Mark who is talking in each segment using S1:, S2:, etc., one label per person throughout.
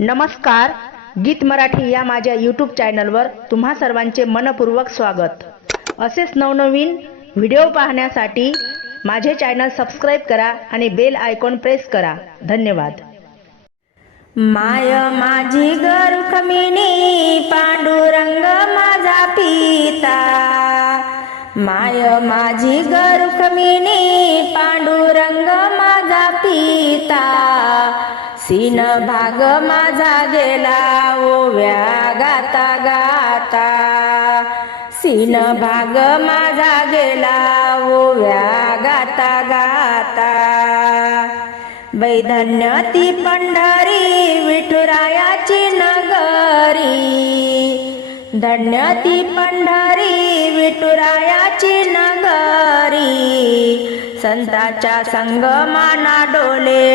S1: नमस्कार गीत मराठी या माझ्या यूट्यूब चॅनलवर तुम्हा सर्वांचे मनपूर्वक स्वागत असेच नवनवीन व्हिडिओ पाहण्यासाठी माझे चॅनल सबस्क्राईब करा आणि बेल आयकॉन प्रेस करा धन्यवाद
S2: माय माझी घर खमिनी पांडुरंग माझा पिता माय माझी घर खमिनी पांडु सीन भाग माझा गेला ओव्या गाता गाता सीन भाग माझा गेला ओव्या गाता गाता धन्य ती पंढरी विठुरायाची नगरी धन्य ती पंढरी विठुरायाची नगरी संताच्या संगमाना डोले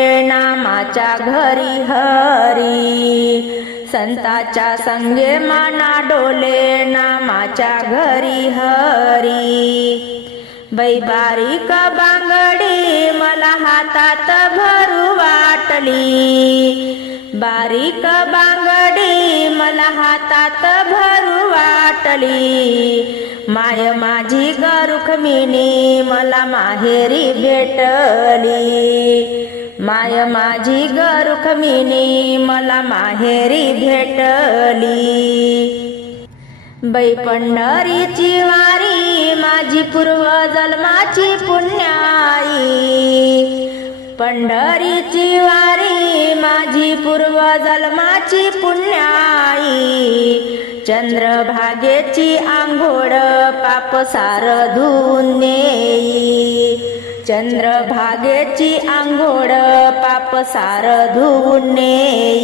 S2: रामाच्या घरी हरी संताच्या संगे माना डोले नामाच्या घरी हरी बारीक बांगडी मला हातात भरू वाटली बारीक बांगडी मला हातात भरू वाटली माय माझी गरुखमिनी मला माहेरी भेटली माय माझी गरुखमिनी मला माहेरी भेटली बै पंढरीची वारी माझी पूर्व जन्माची पुण्याई पंढरीची वारी माझी पूर्व जन्माची पुण्याई चंद्रभागेची आंघोळ पापसार धुनेई चंद्रभागेची आंघोळ पापसार धुवून नेई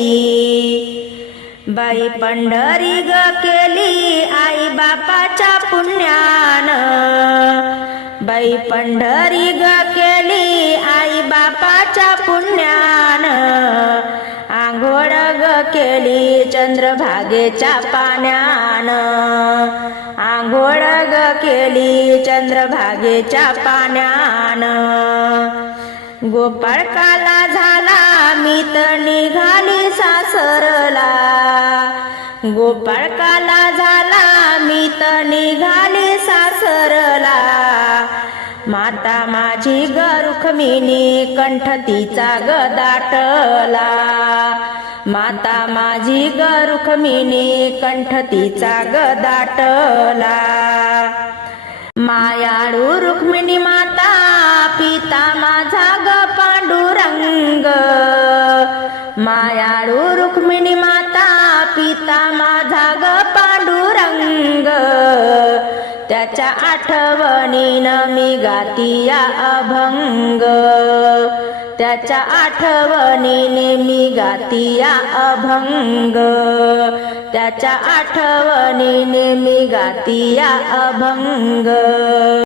S2: बाई पंढरी गकेली आई बापाच्या पुण्यान बाई पंढरी ग केली आई बापाच्या पुण्यान आंघोळ ग केली चंद्रभागेच्या पाण्यान आंघोळ केली चंद्रभागेच्या पाण्यान गोपाळकाला झाला मी तर निघाली सासरला गोपाळकाला झाला मी निघाली सासरला माता माझी गरुखमिनी कंठतीचा तिचा गदाटला माता माझी ग रुक्मिणी कंठतीचा गदाटला मायाळू रुक्मिणी माता पिता माझा ग पांडुरंग मायाळू रुक्मिणी माता पिता माझा ग पांडुरंग त्याच्या आठवणीनं मी गातीया अभंग त्याच्या आठवणी मी गातिया अभंग त्याच्या आठवणी मी गातिया अभंग